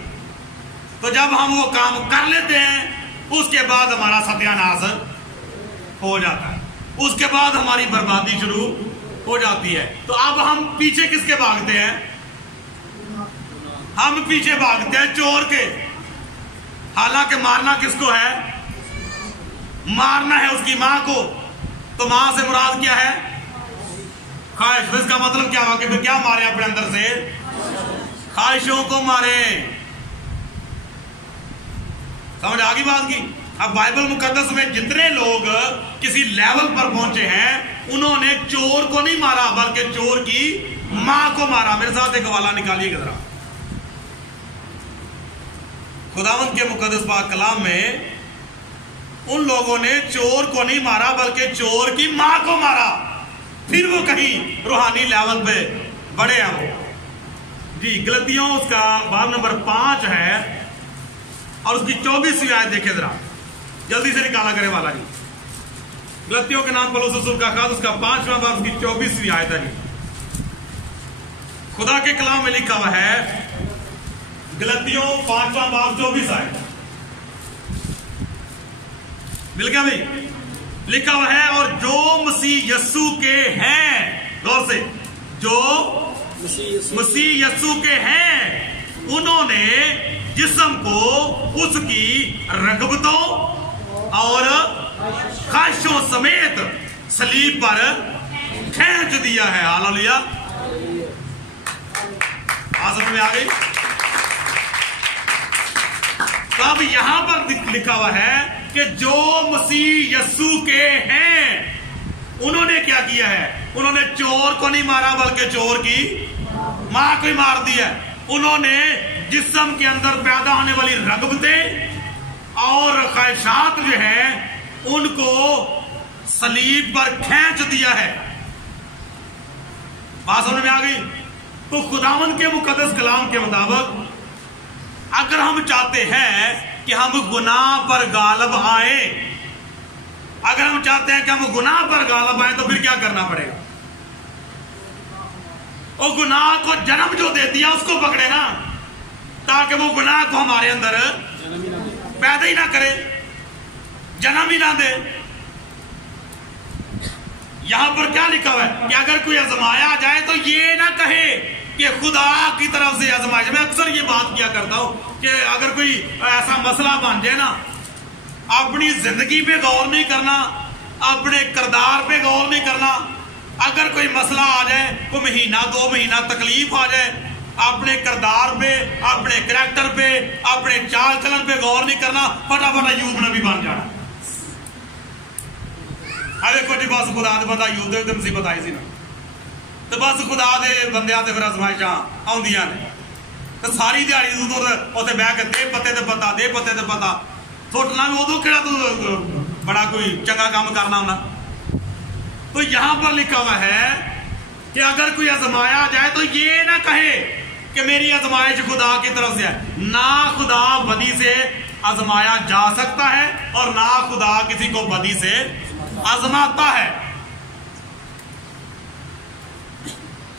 تو جب ہم وہ کام کر لیتے ہیں اس کے بعد ہمارا ستیہ ناش ہو جاتا ہے, اس کے بعد ہماری بربادی شروع ہو جاتی ہے. تو اب ہم پیچھے کس کے بھاگتے ہیں؟ ہم پیچھے بھاگتے ہیں چور کے. حالانکہ مارنا کس کو ہے؟ مارنا ہے اس کی ماں کو. تو ماں سے مراد کیا ہے؟ خواہش. اس کا مطلب کیا ہوا کہ پھر کیا مارے اپنے اندر سے؟ خواہشوں کو مارے. سمجھ آگی بات کی؟ اب بائبل مقدس میں جتنے لوگ کسی لیول پر پہنچے ہیں انہوں نے چور کو نہیں مارا بلکہ چور کی ماں کو مارا. میرے ساتھ ایک حوالہ نکالیے گا ذرا. خداوند کے مقدس پاک کلام میں ان لوگوں نے چور کو نہیں مارا بلکہ چور کی ماں کو مارا. پھر وہ کہیں روحانی لیول پہ بڑے ہیں وہ. جی غلطیوں اس کا باب نمبر 5 ہے اور اس کی 24ویں آیت دیکھیں ذرا, جلدی سے نکالا کرے والا جی. غلطیوں کے نام پولس رسول کا خط اس کا 5واں باب اس کی 24ویں آیت ہے جی. خدا کے کلام میں لکھا ہوا ہے غلطیوں 5واں باب 24 آیت. مل گیا بھائی؟ لکھا ہوا ہے اور جو مسیح یسوع کے ہیں, غور سے, جو مسیح یسوع کے ہیں انہوں نے جسم کو اس کی رغبتوں اور خواہشوں سمیت صلیب پر کھینچ دیا ہے. ہاللیلویا. آسمان میں آ گئی. تو اب یہاں پر لکھا ہوا ہے کہ جو مسیح یسوع کے ہیں انہوں نے کیا کیا ہے؟ انہوں نے چور کو نہیں مارا بلکہ چور کی ماں کو ہی مار دیا. انہوں نے جسم کے اندر پیدا ہونے والی رغبتیں اور خواہشات جو ہیں ان کو صلیب پر کھینچ دیا ہے. بات سمجھ میں آ گئی؟ تو خداوند کے مقدس کلام کے مطابق اگر ہم چاہتے ہیں کہ ہم گناہ پر غالب آئیں, اگر ہم چاہتے ہیں کہ ہم گناہ پر غالب آئیں تو پھر کیا کرنا پڑے گا؟ وہ گناہ کو جنم جو دے دیا اس کو پکڑے نا, تاکہ وہ گناہ کو ہمارے اندر پیدا ہی نہ کرے, جنم ہی نہ دے. یہاں پر کیا لکھا ہوا ہے کہ اگر کوئی آزمایا جائے تو یہ نہ کہے کہ خدا کی طرف سے آزمائش. میں اکثر یہ بات کیا کرتا ہوں کہ اگر کوئی ایسا مسئلہ بن جائے نا, اپنی زندگی پہ غور نہیں کرنا, اپنے کردار پہ غور نہیں کرنا. اگر کوئی مسئلہ آ جائے, کوئی مہینہ 2 مہینہ تکلیف آ جائے, اپنے کردار پہ, اپنے کریکٹر پہ, اپنے چال چلن پہ غور نہیں کرنا, فٹافٹ ایوب نبی بن جانا. ارے کوئی بس خدا دے بندہ ایوب دے مصیبت آئی سی نا, تو بس خدا دے بندیاں تے پھر آزمائشاں آؤندیاں نے, تو ساری دیہڑی اوتے بہ کے دے پتے تے پتا, دے پتے تے پتا سوٹنا میں ادو کہڑا تو بڑا کوئی چنگا کام کرنا ہونا. تو یہاں پر لکھا ہوا ہے کہ اگر کوئی آزمایا جائے تو یہ نہ کہے کہ میری آزمائش خدا کی طرف سے ہے. نہ خدا بدی سے آزمایا جا سکتا ہے اور نہ خدا کسی کو بدی سے آزماتا ہے.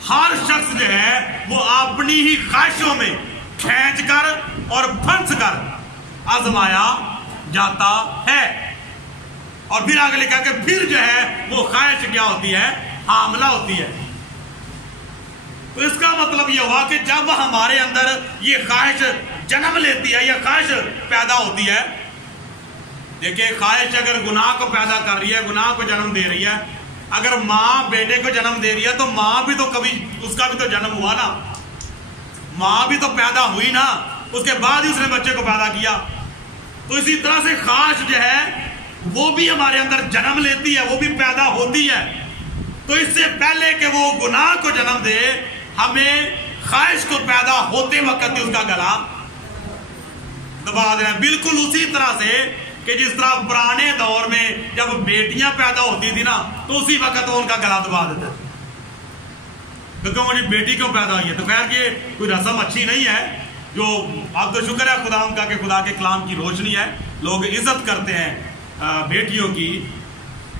ہر شخص جو ہے وہ اپنی ہی خواہشوں میں کھینچ کر اور پھنس کر آزمایا جاتا ہے. اور پھر آگے لکھا کہ پھر جو ہے وہ خواہش کیا ہوتی ہے؟ حاملہ ہوتی ہے. تو اس کا مطلب یہ ہوا کہ جب ہمارے اندر یہ خواہش جنم لیتی ہے یا خواہش پیدا ہوتی ہے, دیکھیں خواہش اگر گناہ کو پیدا کر رہی ہے, گناہ کو جنم دے رہی ہے, اگر ماں بیٹے کو جنم دے رہی ہے تو ماں بھی تو کبھی اس کا بھی تو جنم ہوا نا, ماں بھی تو پیدا ہوئی نا, اس کے بعد ہی اس نے بچے کو پیدا کیا. تو اسی طرح سے خواہش جو ہے وہ بھی ہمارے اندر جنم لیتی ہے, وہ بھی پیدا ہوتی ہے. تو اس سے پہلے کہ وہ گناہ کو جنم دے, ہمیں خواہش کو پیدا ہوتے وقت اس کا گلا دبا دینا. بالکل اسی طرح سے کہ جس طرح پرانے دور میں جب بیٹیاں پیدا ہوتی تھی نا تو اسی وقت وہ ان کا گلا دبا دیتا ہے, کیونکہ مجھے بیٹی کیوں پیدا ہوئی ہے. تو خیر یہ کوئی رسم اچھی نہیں ہے, جو اب تو شکر ہے خدا ان کا کہ خدا کے کلام کی روشنی ہے, لوگ عزت کرتے ہیں بیٹیوں کی.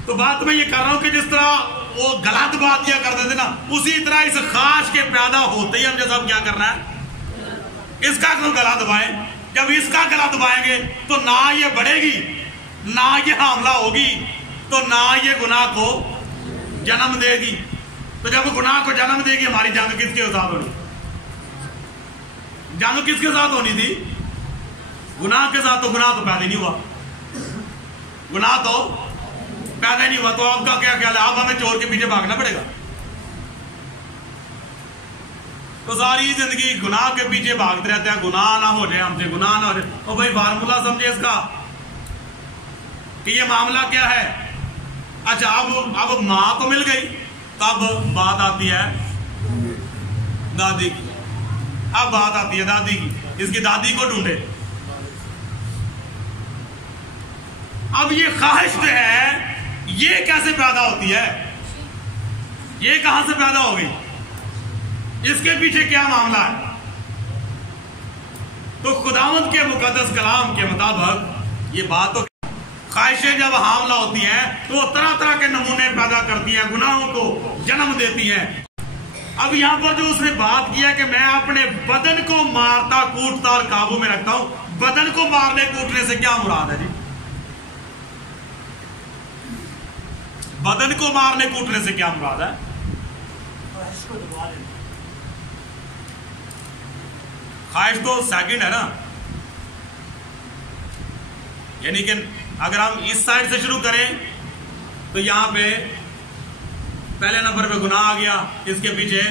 تو بات میں یہ کر رہا ہوں کہ جس طرح وہ گلا دبا دیا کرتے تھے نا, اسی طرح اس خواہش کے پیدا ہوتے ہی ہم جیسا کیا کرنا ہے, اس کا گلا دبائیں. جب اس کا گلا دبائیں گے تو نہ یہ بڑھے گی, نہ یہ حاملہ ہوگی, تو نہ یہ گناہ کو جنم دے گی. تو جب گناہ کو جنم دے گی, ہماری جنگ کس کے ساتھ ہونی؟ جنگ کس کے ساتھ ہونی تھی؟ گناہ کے ساتھ. تو گناہ تو پیدا ہی نہیں ہوا, گناہ تو پیدا ہی نہیں ہوا. تو آپ کا کیا خیال ہے؟ آپ ہمیں چور کے پیچھے بھاگنا پڑے گا؟ تو ساری زندگی گناہ کے پیچھے بھاگتے رہتے ہیں, گناہ نہ ہو جائے ہم سے, گناہ نہ ہو جائے. اور بھائی فارمولا سمجھے اس کا, کہ یہ معاملہ کیا ہے. اچھا اب ماں تو مل گئی, تب بات آتی ہے دادی کی. اب بات آتی ہے دادی کی, اس کی دادی کو ڈھونڈے. اب یہ خواہش جو ہے یہ کیسے پیدا ہوتی ہے, یہ کہاں سے پیدا ہوگی, اس کے پیچھے کیا معاملہ ہے؟ تو خداوند کے مقدس کلام کے مطابق یہ بات تو خواہشیں جب حاملہ ہوتی ہیں تو وہ طرح طرح کے نمونے پیدا کرتی ہیں, گناہوں کو جنم دیتی ہیں. اب یہاں پر جو اس نے بات کیا کہ میں اپنے بدن کو مارتا کوٹتا اور قابو میں رکھتا ہوں, بدن کو مارنے کوٹنے سے کیا مراد ہے جی؟ بدن کو مارنے کوٹنے سے کیا مراد ہے؟ خواہش تو سیکنڈ ہے نا, یعنی کہ اگر ہم اس سائڈ سے شروع کریں تو یہاں پہ پہلے نمبر پہ گناہ آ گیا, اس کے پیچھے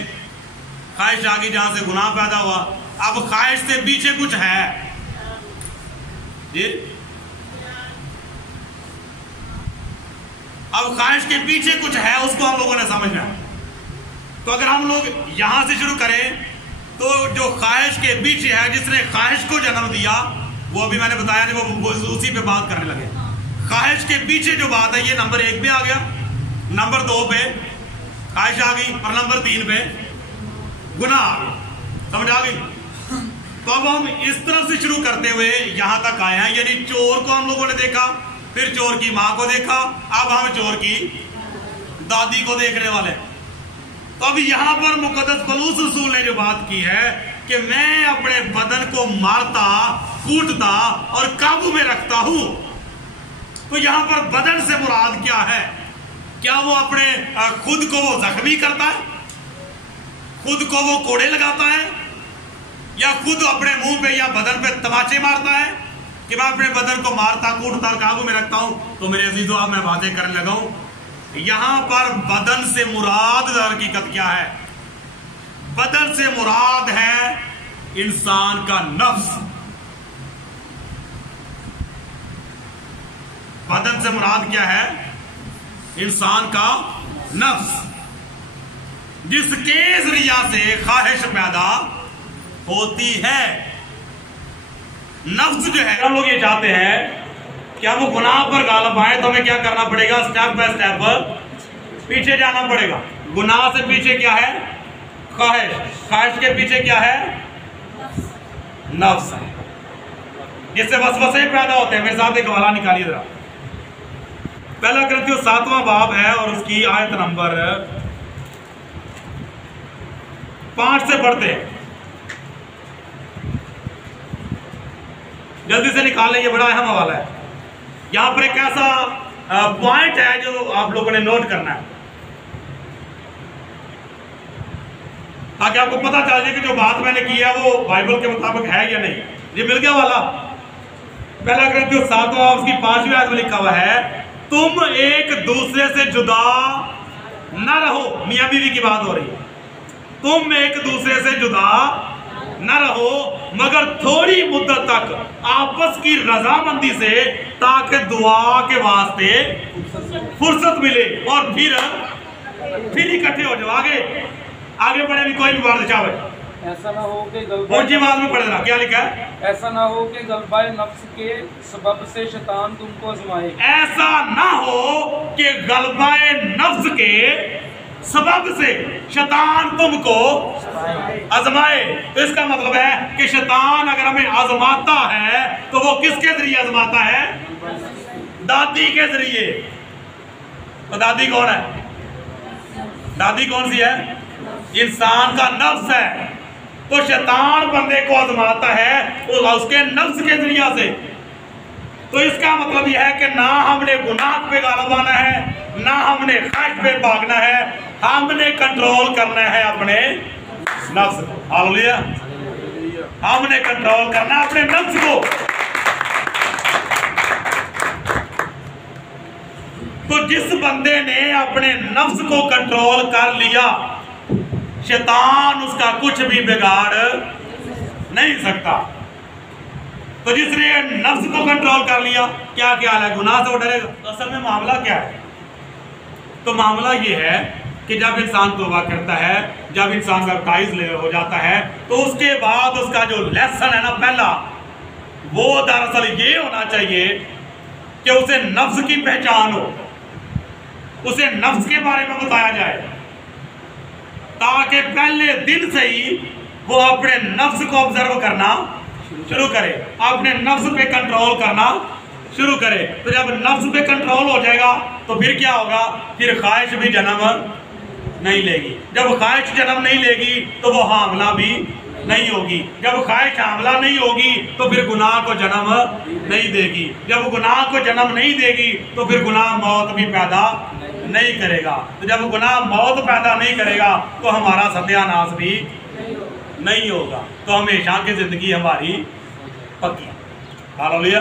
خواہش آ گئی جہاں سے گناہ پیدا ہوا. اب خواہش سے پیچھے کچھ ہے جی, اب خواہش کے پیچھے کچھ ہے, اس کو ہم لوگوں نے سمجھنا ہے. تو اگر ہم لوگ یہاں سے شروع کریں تو جو خواہش کے پیچھے ہے, جس نے خواہش کو جنم دیا, وہ ابھی میں نے بتایا نہیں, وہ اسی پہ بات کرنے لگے. خواہش کے پیچھے جو بات ہے یہ نمبر 1 پہ آ گیا, نمبر 2 پہ خواہش آ گئی, اور نمبر 3 پہ گناہ آ گئی. سمجھ آ گئی؟ تو اب ہم اس طرف سے شروع کرتے ہوئے یہاں تک آئے ہیں, یعنی چور کو ہم لوگوں نے دیکھا, پھر چور کی ماں کو دیکھا, اب ہم چور کی دادی کو دیکھنے والے. تو اب یہاں پر مقدس پولس رسول نے جو بات کی ہے کہ میں اپنے بدن کو مارتا کوٹتا اور قابو میں رکھتا ہوں, تو یہاں پر بدن سے مراد کیا ہے؟ کیا وہ اپنے خود کو وہ زخمی کرتا ہے, خود کو وہ کوڑے لگاتا ہے, یا خود اپنے منہ پہ یا بدن پہ تماچے مارتا ہے کہ میں اپنے بدن کو مارتا کوٹتا اور قابو میں رکھتا ہوں؟ تو میرے عزیزو اب میں باتیں کرنے لگا ہوں. یہاں پر بدن سے مراد در حقیقت کیا ہے؟ بدن سے مراد ہے انسان کا نفس. بدن سے مراد کیا ہے؟ انسان کا نفس, جس کے ذریعہ سے خواہش پیدا ہوتی ہے. نفس جو ہے, ہم لوگ یہ چاہتے ہیں کہ ہم گناہ پر غالب آئیں تو ہمیں کیا کرنا پڑے گا؟ سٹیپ بائی سٹیپ پیچھے جانا پڑے گا. گناہ سے پیچھے کیا ہے؟ خواہش. خواہش کے پیچھے کیا ہے؟ نفس ہے, جس سے وسوسے پیدا ہوتے ہیں. میرے ساتھ ایک حوالہ نکالیے ذرا. پہلا کرنتھیوں 7واں باب ہے اور اس کی آیت نمبر 5 سے پڑھتے ہیں. جلدی سے نکال لیں, یہ بڑا اہم حوالہ ہے. یہاں پر ایک ایسا پوائنٹ ہے جو آپ لوگوں نے نوٹ کرنا ہے تاکہ آپ کو پتا چل جائے کہ جو بات میں نے کی ہے وہ بائبل کے مطابق ہے یا نہیں. یہ مل گیا والا. پہلا کرنتھیوں 7واں اس کی 5ویں آیت میں لکھا ہوا ہے, تم ایک دوسرے سے جدا نہ رہو. میاں بیوی کی بات ہو رہی ہے. تم ایک دوسرے سے جدا نہ رہو مگر تھوڑی مدت تک آپس کی رضامندی سے, تاکہ دعا کے واسطے فرصت ملے اور پھر اکٹھے ہو جاؤ. آگے بڑھے بھی کوئی بھی بات چاہے. ایسا نہ ہو کہ اونچی آواز میں پڑھ دینا. کیا لکھا ہے؟ ایسا نہ ہو کہ غلبہ نفس کے سبب سے شیطان تم کو آزمائے. ایسا نہ ہو کہ غلبہ نفس کے سبب سے شیطان تم کو آزمائے. تو اس کا مطلب ہے کہ شیطان اگر ہمیں آزماتا ہے تو وہ کس کے ذریعے آزماتا ہے؟ دادی کے ذریعے. تو دادی کون ہے؟ دادی کون سی ہے؟ انسان کا نفس ہے. تو شیطان بندے کو آزماتا ہے اس کے نفس کے ذریعہ سے. تو اس کا مطلب یہ ہے کہ نہ ہم نے گناہ پہ غالب آنا ہے, نہ ہم نے خواہش پہ بھاگنا ہے, ہم نے کنٹرول کرنا ہے اپنے نفس. ہاللیلویا. ہم نے کنٹرول کرنا ہے اپنے نفس کو. تو جس بندے نے اپنے نفس کو کنٹرول کر لیا, شیطان اس کا کچھ بھی بگاڑ نہیں سکتا. تو جس نے نفس کو کنٹرول کر لیا کیا خیال ہے گناہ سے وہ ڈرے گا؟ تو اصل میں معاملہ کیا ہے؟ تو معاملہ یہ ہے کہ جب انسان توبہ کرتا ہے، جب انسان بیپٹائز ہو جاتا ہے، تو اس کے بعد اس کا جو لیسن ہے نا پہلا، وہ دراصل یہ ہونا چاہیے کہ اسے نفس کی پہچان ہو، اسے نفس کے بارے میں بتایا جائے، تاکہ پہلے دن سے ہی وہ اپنے نفس کو آبزرو کرنا شروع کرے، اپنے نفس پہ کنٹرول کرنا شروع کرے۔ تو جب نفس پہ کنٹرول ہو جائے گا تو پھر کیا ہوگا؟ پھر خواہش بھی جنم نہیں لے گی۔ جب خواہش جنم نہیں لے گی تو وہ حاملہ بھی نہیں ہوگی۔ جب خواہش حاملہ نہیں ہوگی تو پھر گناہ کو جنم نہیں دے گی۔ جب گناہ کو جنم نہیں دے گی تو پھر گناہ موت بھی پیدا نہیں کرے گا۔ تو جب گناہ موت پیدا نہیں کرے گا تو ہمارا ستیہ ناش بھی نہیں ہوگا، تو ہمیشہ کی زندگی ہماری پکی۔ ہالیلویا۔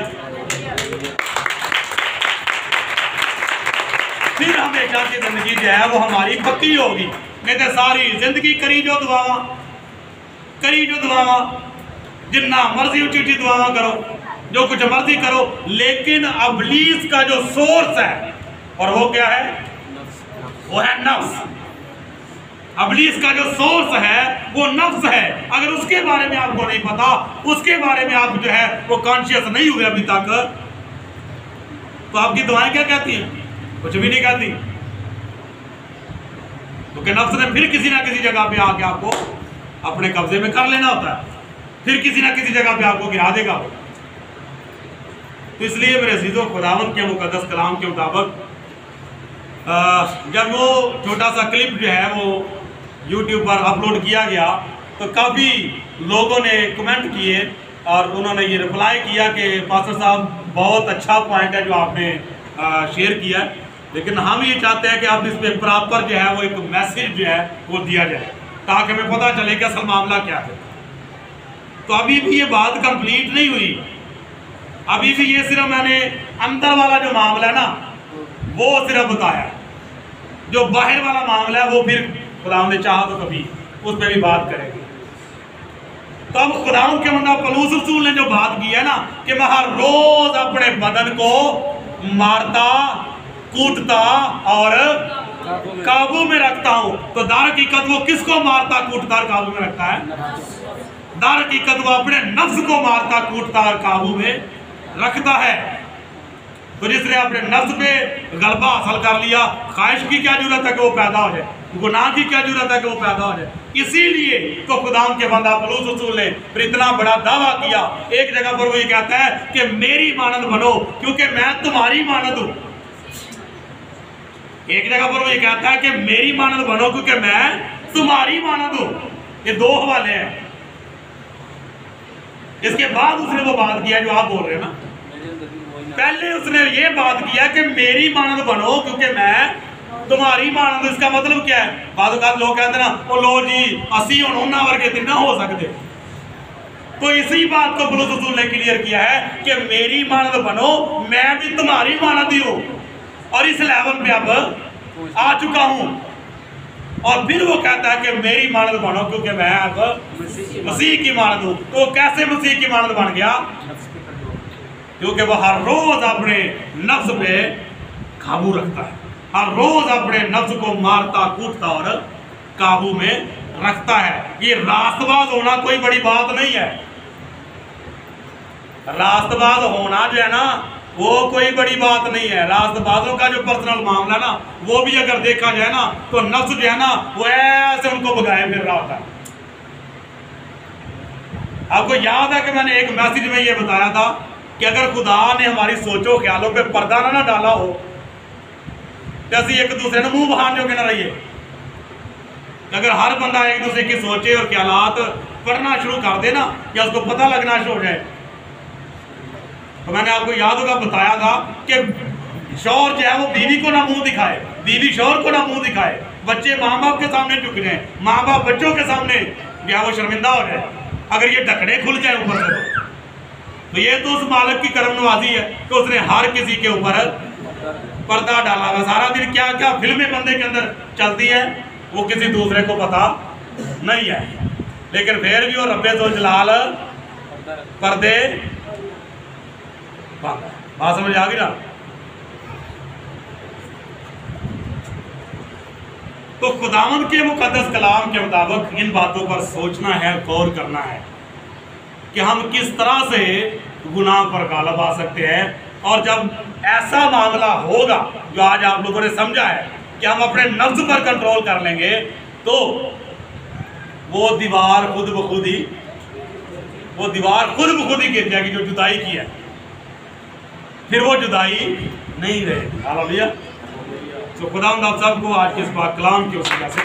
پھر ہمیشہ کی زندگی جو ہے وہ ہماری پکی ہوگی۔ کہتے ساری زندگی کری جو دعاواں، کری جو دعاواں، جنہ مرضی اچھی اچھی دعاواں کرو، جو کچھ مرضی کرو، لیکن ابلیس کا جو سورس ہے، اور وہ کیا ہے؟ وہ ہے نفس۔ ابلیس کا جو سورس ہے وہ نفس ہے۔ اگر اس کے بارے میں آپ کو نہیں پتا، اس کے بارے میں آپ جو ہے وہ کانشیس نہیں ہوئے ابھی تک، تو آپ کی دعائیں کیا کہتی ہیں؟ کچھ بھی نہیں کہتی، کیونکہ نفس نے پھر کسی نہ کسی جگہ پہ آ کے آپ کو اپنے قبضے میں کر لینا ہوتا ہے، پھر کسی نہ کسی جگہ پہ آپ کو گرا دے گا۔ تو اس لیے میرے عزیزوں، خداوند کے مقدس کلام کے مطابق جب وہ چھوٹا سا کلپ جو ہے وہ یوٹیوب پر اپلوڈ کیا گیا تو کافی لوگوں نے کمنٹ کیے اور انہوں نے یہ رپلائی کیا کہ پاسٹر صاحب بہت اچھا پوائنٹ ہے جو آپ نے شیئر کیا ہے، لیکن ہم یہ چاہتے ہیں کہ آپ اس پہ پراپر جو ہے وہ ایک میسیج جو ہے وہ دیا جائے تاکہ ہمیں پتہ چلے کہ اصل معاملہ کیا ہے۔ تو ابھی بھی یہ بات کمپلیٹ نہیں ہوئی، ابھی بھی یہ صرف میں نے اندر والا جو معاملہ ہے نا وہ صرف بتایا، جو باہر والا معاملہ ہے وہ پھر خداوند نے چاہا تو کبھی اس پہ بھی بات کریں گے۔ تو اب خداوند کے بندہ پولس رسول نے جو بات کی ہے نا کہ میں ہر روز اپنے بدن کو مارتا، کوٹتا اور قابو میں رکھتا ہوں، تو در حقیقت وہ کس کو مارتا، کوٹتا اور قابو میں رکھتا ہے؟ در حقیقت وہ اپنے نفس کو مارتا، کوٹتا اور قابو میں رکھتا ہے۔ تو جس نے اپنے نفس پہ غلبہ حاصل کر لیا، خواہش کی کیا ضرورت ہے کہ وہ پیدا ہو جائے، گناہ کی کیا ضرورت ہے کہ وہ پیدا ہو جائے۔ اسی لیے تو خداوند کے بندہ پولس رسول نے پھر اتنا بڑا دعویٰ کیا، ایک جگہ پر وہ یہ کہتا ہے کہ میری مانند بنو کیونکہ میں تمہاری مانند ہوں۔ ایک جگہ پر وہ یہ کہتا ہے کہ میری مانند بنو کیونکہ میں تمہاری مانند ہوں۔ یہ دو حوالے ہیں۔ اس کے بعد اس نے وہ بات کیا جو آپ بول رہے ہیں نا، پہلے اس نے یہ بات کیا کہ میری مانند بنو کیونکہ میں تمہاری مانند۔ اس کا مطلب کیا ہے؟ بعض اوقات لوگ کہتے ہیں نا وہ لو جی اسی انہوں ورگے تھے نہ ہو سکتے، تو اسی بات کو پولس رسول نے کلیئر کیا ہے کہ میری مانند بنو، میں بھی تمہاری مانند ہی ہوں اور اس لیول پہ اب آ چکا ہوں۔ اور پھر وہ کہتا ہے کہ میری مانند بنو کیونکہ میں اب مسیح کی مانند ہوں۔ تو وہ کیسے مسیح کی مانند بن گیا؟ کیونکہ وہ ہر روز اپنے نفس پہ قابو رکھتا ہے، ہر روز اپنے نفس کو مارتا، کوٹتا اور قابو میں رکھتا ہے۔ یہ راست باز ہونا کوئی بڑی بات نہیں ہے، راست باز ہونا جو ہے نا وہ کوئی بڑی بات نہیں ہے۔ راست بازوں کا جو پرسنل معاملہ نا وہ بھی اگر دیکھا جائے نا تو نفس جو ہے نا وہ ایسے ان کو بگائے پھر رہا ہوتا ہے۔ آپ کو یاد ہے کہ میں نے ایک میسیج میں یہ بتایا تھا کہ اگر خدا نے ہماری سوچوں خیالوں پہ پردہ نہ ڈالا ہو تو ایسی ایک دوسرے نے منہ بہان جو کہ نہ رہیے۔ اگر ہر بندہ ایک دوسرے کی سوچے اور خیالات پڑھنا شروع کر دے نا یا اس کو پتہ لگنا شروع ہو جائے، تو میں نے آپ کو یاد ہوگا بتایا تھا کہ شوہر جو ہے وہ بیوی کو نہ منہ دکھائے، بیوی شوہر کو نہ منہ دکھائے، بچے ماں باپ کے سامنے جھک جائیں، ماں باپ بچوں کے سامنے جو ہے وہ شرمندہ ہو جائے۔ اگر یہ ڈھکنے کھل جائے اوپر سے تو یہ تو اس مالک کی کرم نوازی ہے کہ اس نے ہر کسی کے اوپر پردہ ڈالا ہوا۔ سارا دن کیا کیا فلمیں بندے کے اندر چلتی ہے وہ کسی دوسرے کو پتا نہیں ہے، لیکن پھر بھی وہ رب ذوالجلال پردے بند ہے. بات سمجھ آ گئی نا؟ تو خداوند کے مقدس کلام کے مطابق ان باتوں پر سوچنا ہے، غور کرنا ہے کہ ہم کس طرح سے گناہ پر غالب آ سکتے ہیں. اور جب ایسا معاملہ ہوگا جو آج آپ لوگوں نے سمجھا ہے کہ ہم اپنے نفس پر کنٹرول کر لیں گے، تو وہ دیوار خود بخود ہی گر جائے گی جو جدائی کی ہے. پھر وہ جدائی نہیں رہے گی. ہاللیلویہ. تو خداوند آپ سب کو آج کے اس پاک کلام کے وسیلہ سے